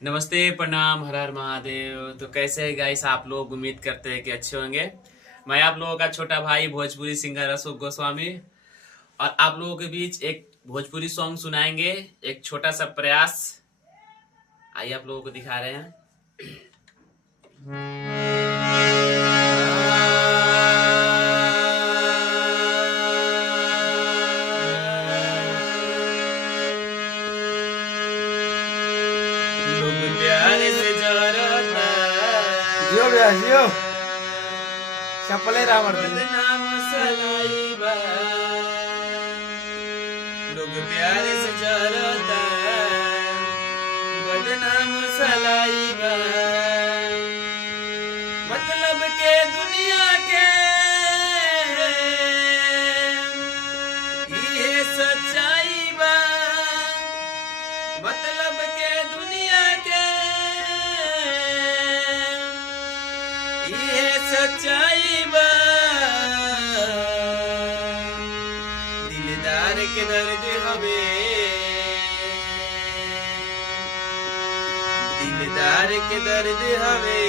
नमस्ते, प्रणाम, हर हर महादेव। तो कैसे है गाइस आप लोग? उम्मीद करते हैं कि अच्छे होंगे। मैं आप लोगों का छोटा भाई भोजपुरी सिंगर अशोक गोस्वामी और आप लोगों के बीच एक भोजपुरी सॉन्ग सुनाएंगे, एक छोटा सा प्रयास। आइए आप लोगों को दिखा रहे हैं। लोग प्यार से जरता जियो भैया जियो चप्पले रावण बदनाम सलाइबा। लोग प्यार से जरता बदनाम सलाइबा। मतलब के दुनिया के ये सच्चाई बा। मतलब के दुनिया के ये सच्चाई बा। दिलदार के दर्द हवे, दिलदार के दर्द हवे,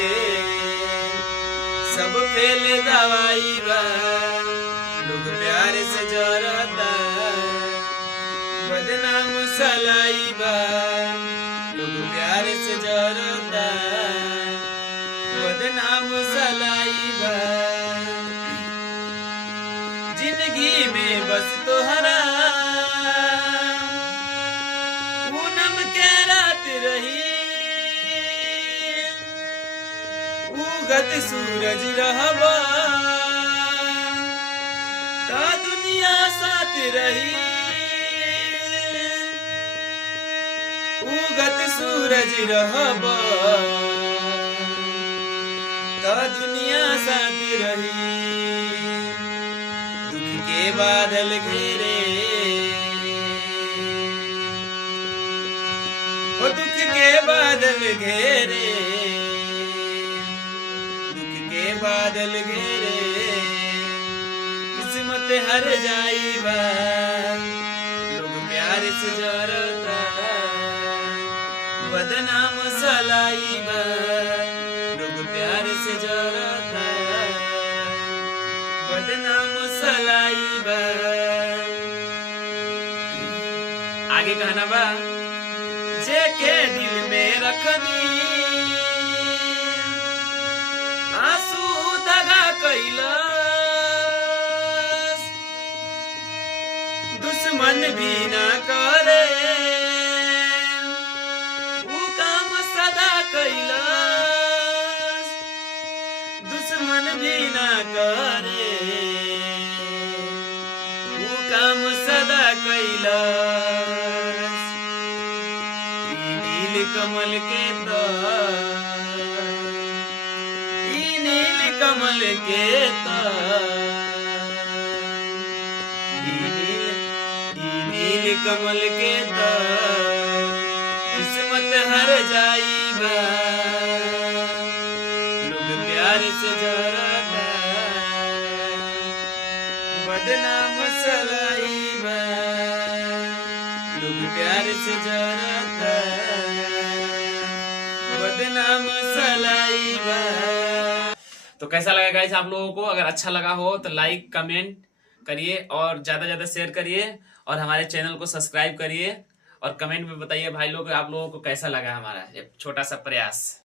सब फेल दवाई बा। लोग प्यार से जरता बदनाम सलाई बा। लोग प्यार से जरता बदनाम सलाई बा। जिंदगी में बस तोहरा पूनम के रात रही, उगत सूरज रहबा ता दुनिया साथ रही। उगत सूरज रहबा ता दुनिया साथ रही। दुख के बादल घेरे, ओ दुख के बादल घेरे, दुख के बादल घेरे, किस्मत हर जाई बा। लोग प्यार से जरता बदनाम सलाई बा। लोग प्यार से जरता बदनाम सलाई बा। आगे कहना बा, जे के दिल में रखनी आंसू दगा कैलस, दुश्मन भी ना करे ऊ काम सदा कैलस। दुश्मन भी ना करे ऊ काम सदा कैलस। नील कमल के नील कमल के नील कमल के किस्मत हर जाई बा। लोग प्यार से जरता बदनाम सलाई बा। लोग प्यार से जरता बदनाम सलाई बा। तो कैसा लगा गाइस आप लोगों को? अगर अच्छा लगा हो तो लाइक कमेंट करिए और ज्यादा ज्यादा शेयर करिए और हमारे चैनल को सब्सक्राइब करिए और कमेंट में बताइए भाई लोग आप लोगों को कैसा लगा हमारा ये छोटा सा प्रयास।